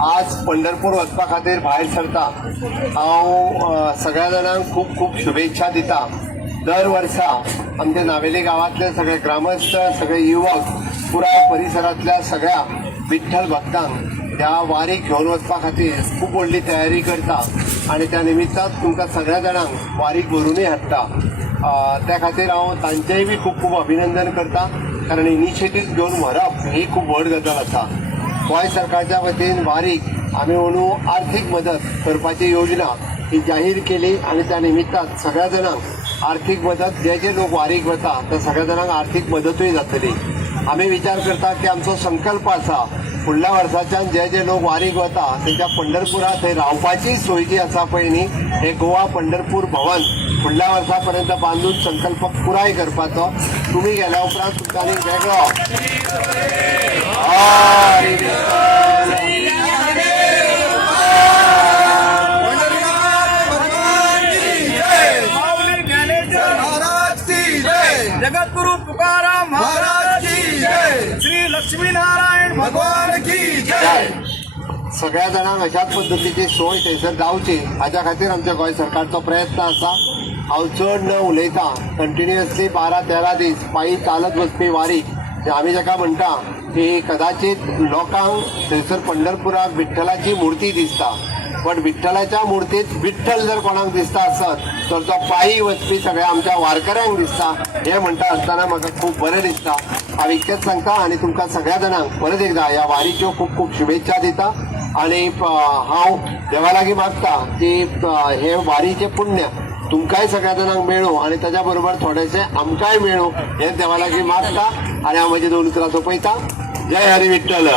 आज पंढरपूर वचपा खातीर भायर सरता। हांव सगळ्या जाणांक खूब खूब शुभेच्छा दिता। दर वर्सा आमच्या नावेली गांवांतले सगळे ग्रामस्थ, सगळे युवक, पुराय परिसरांतल्या सगळ्या विठ्ठल भक्तांक ह्या वारीक घेवन वचपा खातीर खूब व्हडली तयारी करता आनी त्या निमित्तान तुमकां सगळ्या जाणांक वारीक व्हरूनय हाडटा। त्या खातीर हांव तांचेंय बी खूब खूब अभिनंदन करता, कारण इनिशिएटीव घेवन व्हरप ही खूब व्हड गजाल आसा। गोंय सरकारच्या वतीन वारीक आमी अंदू आर्थीक मदत करपाची योजना ही जाहीर केली आनी त्या निमित्तान सगळ्या जाणांक आर्थीक मदत, जे जे लोक वारीक वता त्या सगळ्या जाणांक आर्थीक मदतूय जातली। आमी विचार करता की आमचो संकल्प आसा फुडल्या वर्साच्यान जे जे लोक वारीक वता तेंच्या पंढरपुरा थंय रावपाची सोय जी आसा पळय न्ही, हे गोवा पंढरपूर भवन फुडल्या वर्सा पर्यंत बांदून संकल्प पुराय करपाचो। तुमी गेल्या उपरांत तुमकां आनीक वेगळो जगतगुरु तुकाराम महाराज की जय, श्री लक्ष्मी नारायण भगवान की जय। सगळ्या जाणांक अशाच पद्दतीची सोय थंयसर जावची हाच्या खातीर आमच्या गोंय सरकारचो प्रयत्न आसा। हांव चड न उलयता, कंटिन्युअसली 12-13 दीस पायी चालत वचपी वारीक आमी जाका म्हणटा की कदाचित लोकांक थंयसर पंढरपुराक विठ्ठलाची मुर्ती दिसता, पण विठ्ठलाच्या मुर्तीत विठ्ठल जर कोणाक दिसता आसत तर तो पायी वचपी सगळ्या आमच्या वारकऱ्यांक दिसता। हे म्हणटा आसतना म्हाका खूब बरें दिसता। हांव इतकेंच सांगता आनी तुमकां सगळ्या जाणांक परत एकदा ह्या वारीच्यो खूब खूब शुभेच्छा दिता आनी हांव देवा लागीं मागता की हे वारीचे पुण्य तुमकांय सगळ्या जाणांक मेळो आनी ताच्या बरोबर थोडेशे आमकांय मेळो हे देवा लागीं मागता आनी हांव म्हजी 2 उतरां सोंपयता। जय हरी विठ्ठल।